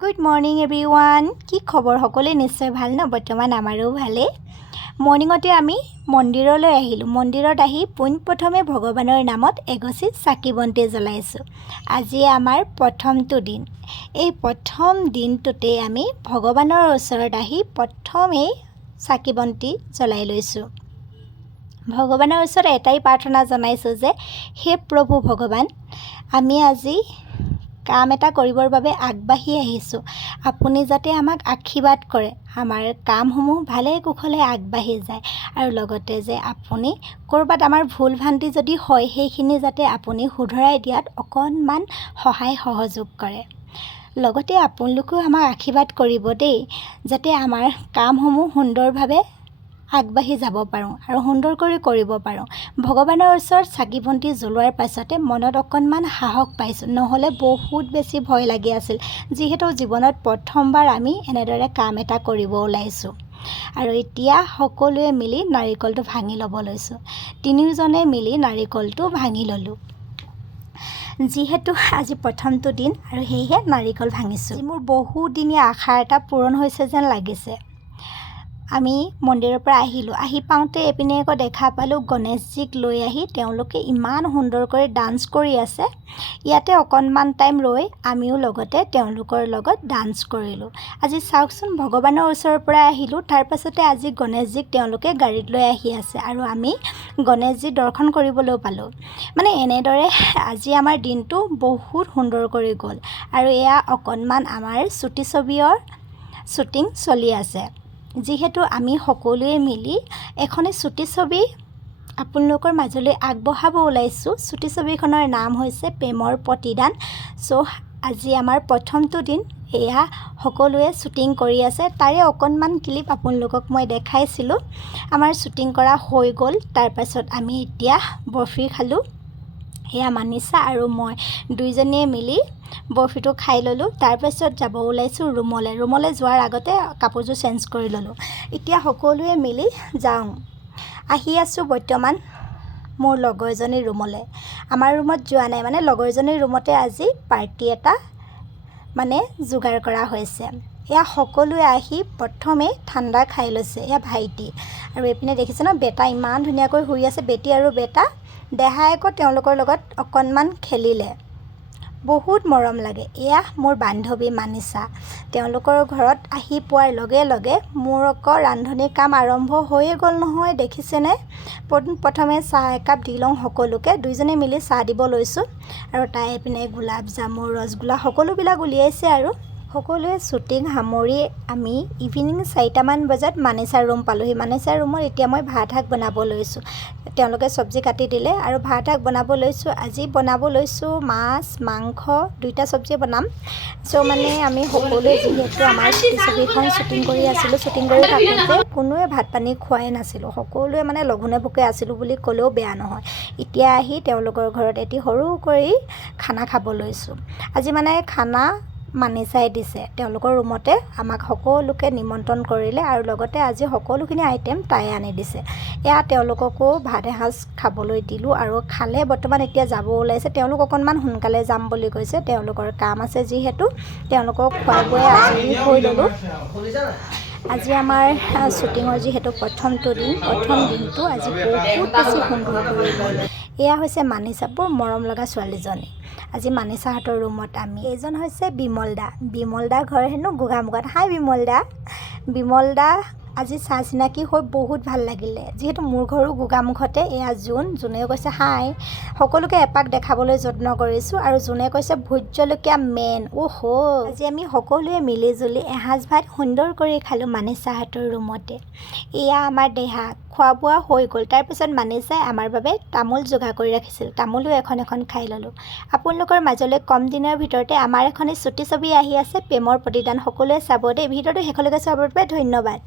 Good morning everyone. কি খবৰ? সকলোৱে নিশ্চয় ভাল ন? বৰ্তমান আমাৰো ভালেই। মৰ্ণিঙতে আমি মন্দিৰলৈ আহিলোঁ। মন্দিৰত আহি পোনপ্ৰথমে ভগৱানৰ নামত এগছি চাকি বন্তি জ্বলাইছোঁ। আজি আমাৰ প্ৰথমটো দিন। এই প্ৰথম দিনটোতেই আমি ভগৱানৰ ওচৰত আহি প্ৰথমেই চাকি বন্তি জ্বলাই লৈছোঁ। ভগৱানৰ ওচৰত এটাই প্ৰাৰ্থনা জনাইছোঁ যে হে প্ৰভু ভগৱান, আমি আজি কাম এটা কৰিবৰ বাবে আগবাঢ়ি আহিছোঁ। আপুনি যাতে আমাক আশীৰ্বাদ কৰে, আমাৰ কামসমূহ ভালে কুশলে আগবাঢ়ি যায়, আৰু লগতে যে আপুনি ক'ৰবাত আমাৰ ভুল ভ্ৰান্তি যদি হয় সেইখিনি যাতে আপুনি শুধৰাই দিয়াত অকণমান সহায় সহযোগ কৰে। লগতে আপোনালোকেও আমাক আশীৰ্বাদ কৰিব দেই, যাতে আমাৰ কামসমূহ সুন্দৰভাৱে আগবাঢ়ি যাব পাৰোঁ আৰু সুন্দৰ কৰি কৰিব পাৰোঁ। ভগৱানৰ ওচৰত চাকি বন্তি জ্বলোৱাৰ পাছতে মনত অকণমান সাহস পাইছোঁ, নহ'লে বহুত বেছি ভয় লাগি আছিল, যিহেতু জীৱনত প্ৰথমবাৰ আমি এনেদৰে কাম এটা কৰিব ওলাইছোঁ। আৰু এতিয়া সকলোৱে মিলি নাৰিকলটো ভাঙি ল'ব লৈছোঁ। তিনিওজনে মিলি নাৰিকলটো ভাঙি ল'লোঁ। যিহেতু আজি প্ৰথমটো দিন আৰু সেয়েহে নাৰিকল ভাঙিছোঁ। মোৰ বহুদিনীয়া আশা এটা পূৰণ হৈছে যেন লাগিছে। আমি মন্দিৰৰ পৰা আহিলোঁ। আহি পাওঁতে এইপিনে আকৌ দেখা পালোঁ গণেশজীক লৈ আহি তেওঁলোকে ইমান সুন্দৰকৈ ডান্স কৰি আছে। ইয়াতে অকণমান টাইম ৰৈ আমিও লগতে তেওঁলোকৰ লগত ডান্স কৰিলোঁ। আজি চাওকচোন, ভগৱানৰ ওচৰৰ পৰা আহিলোঁ, তাৰপাছতে আজি গণেশজীক তেওঁলোকে গাড়ীত লৈ আহি আছে আৰু আমি গণেশজী দৰ্শন কৰিবলৈও পালোঁ। মানে এনেদৰে আজি আমাৰ দিনটো বহুত সুন্দৰ কৰি গ'ল। আৰু এয়া অকণমান আমাৰ চুটি ছবিৰ শ্বুটিং চলি আছে। যিহেতু আমি সকলোৱে মিলি এখনি চুটি ছবি আপোনালোকৰ মাজলৈ আগবঢ়াব ওলাইছোঁ। চুটি ছবিখনৰ নাম হৈছে প্ৰেমৰ প্ৰতিদান। আজি আমাৰ প্ৰথমটো দিন। এয়া সকলোৱে শ্বুটিং কৰি আছে, তাৰে অকণমান ক্লিপ আপোনালোকক মই দেখাইছিলোঁ। আমাৰ শ্বুটিং কৰা হৈ গ'ল। তাৰপাছত আমি এতিয়া বৰফি খালোঁ। এয়া মানিছা আৰু মই দুইজনীয়ে মিলি বৰফিটো খাই ল'লোঁ। তাৰপাছত যাব ওলাইছোঁ ৰুমলৈ যোৱাৰ আগতে কাপোৰযোৰ চেঞ্জ কৰি ল'লোঁ। এতিয়া সকলোৱে মিলি যাওঁ। আহি আছোঁ বৰ্তমান মোৰ লগৰজনীৰ ৰুমলৈ। আমাৰ ৰুমত যোৱা নাই, মানে লগৰজনীৰ ৰুমতে আজি পাৰ্টি এটা মানে যোগাৰ কৰা হৈছে। এয়া সকলোৱে আহি প্ৰথমে ঠাণ্ডা খাই লৈছে। এয়া ভাইটি আৰু এইপিনে দেখিছে ন, বেটা ইমান ধুনীয়াকৈ শুই আছে। বেটি আৰু বেটা দেহাই আকৌ তেওঁলোকৰ লগত অকণমান খেলিলে, বহুত মৰম লাগে। এয়া মোৰ বান্ধৱী মানিছা। তেওঁলোকৰ ঘৰত আহি পোৱাৰ লগে লগে মোৰ আকৌ ৰান্ধনিৰ কাম আৰম্ভ হৈয়ে গ'ল নহয়, দেখিছেনে? প্ৰথমে চাহ একাপ দি লওঁ সকলোকে। দুইজনে মিলি চাহ দিব লৈছোঁ আৰু তাই এইপিনে গোলাপ জামুন, ৰসগোল্লা সকলোবিলাক উলিয়াইছে। আৰু সকলোৱে শ্বুটিং সামৰি আমি ইভিনিং 4টামান বজাত মানিছাৰ ৰুম পালোঁহি। মানিছাৰ ৰুমত এতিয়া মই ভাত শাক বনাব লৈছোঁ। তেওঁলোকে চব্জি কাটি দিলে আৰু ভাত শাক বনাব লৈছোঁ। আজি বনাব লৈছোঁ মাছ মাংস, দুইটা চব্জিয়ে বনাম। মানে আমি সকলোৱে যিহেতু আমাৰ চুটি ছবিখন শ্বুটিং কৰি আছিলোঁ, শ্বুটিং কৰি থাকোঁতে কোনোৱে ভাত পানী খোৱাই নাছিলোঁ। সকলোৱে মানে লঘোণে ভোকে আছিলোঁ বুলি ক'লেও বেয়া নহয়। এতিয়া আহি তেওঁলোকৰ ঘৰত এটি সৰু কৰি খানা খাব লৈছোঁ। আজি মানে খানা মানিছাই দিছে। তেওঁলোকৰ ৰুমতে আমাক সকলোকে নিমন্ত্ৰণ কৰিলে আৰু লগতে আজি সকলোখিনি আইটেম তাই আনি দিছে। এয়া তেওঁলোককো ভাত এসাঁজ খাবলৈ দিলোঁ আৰু খালে। বৰ্তমান এতিয়া যাব ওলাইছে। তেওঁলোক অকণমান সোনকালে যাম বুলি কৈছে, তেওঁলোকৰ কাম আছে যিহেতু। তেওঁলোকক খুৱাই বুৱাই আজৰি হৈ ল'লোঁ। আজি আমাৰ শ্বুটিঙৰ যিহেতু প্ৰথমটো দিন, প্ৰথম দিনটো আজি বহুত বেছি সুন্দৰ কৰি গ'ল। এয়া হৈছে মানিছা, বৰ মৰম লগা ছোৱালীজনী। আজি মানিছাহঁতৰ ৰুমত এইজন হৈছে বিমল দা ঘৰ হেনো গোগামুখত। হাই বিমল দা আজি চাহ চিনাকি হৈ বহুত ভাল লাগিলে। যিহেতু মোৰ ঘৰো গোগামুখতে। এয়া জোনেও কৈছে হাই। সকলোকে এপাক দেখাবলৈ যত্ন কৰিছোঁ আৰু জোনে কৈছে ভোট জলকীয়া মেইন। আজি আমি সকলোৱে মিলি জুলি এসাঁজ ভাত সুন্দৰ কৰি খালোঁ মানিছাহঁতৰ ৰুমতে। এয়া আমাৰ দেহা খোৱা বোৱা হৈ গ'ল। তাৰপিছত মানিছাই আমাৰ বাবে তামোল যোগাৰ কৰি ৰাখিছিল। তামোলো এখন এখন খাই ল'লোঁ। আপোনালোকৰ মাজলৈ কম দিনৰ ভিতৰতে আমাৰ এখনি চুটি ছবি আহি আছে, প্ৰেমৰ প্ৰতিদান। সকলোৱে চাব দেই। ভিডিঅ'টো শেষলৈকে চাবৰ বাবে ধন্যবাদ।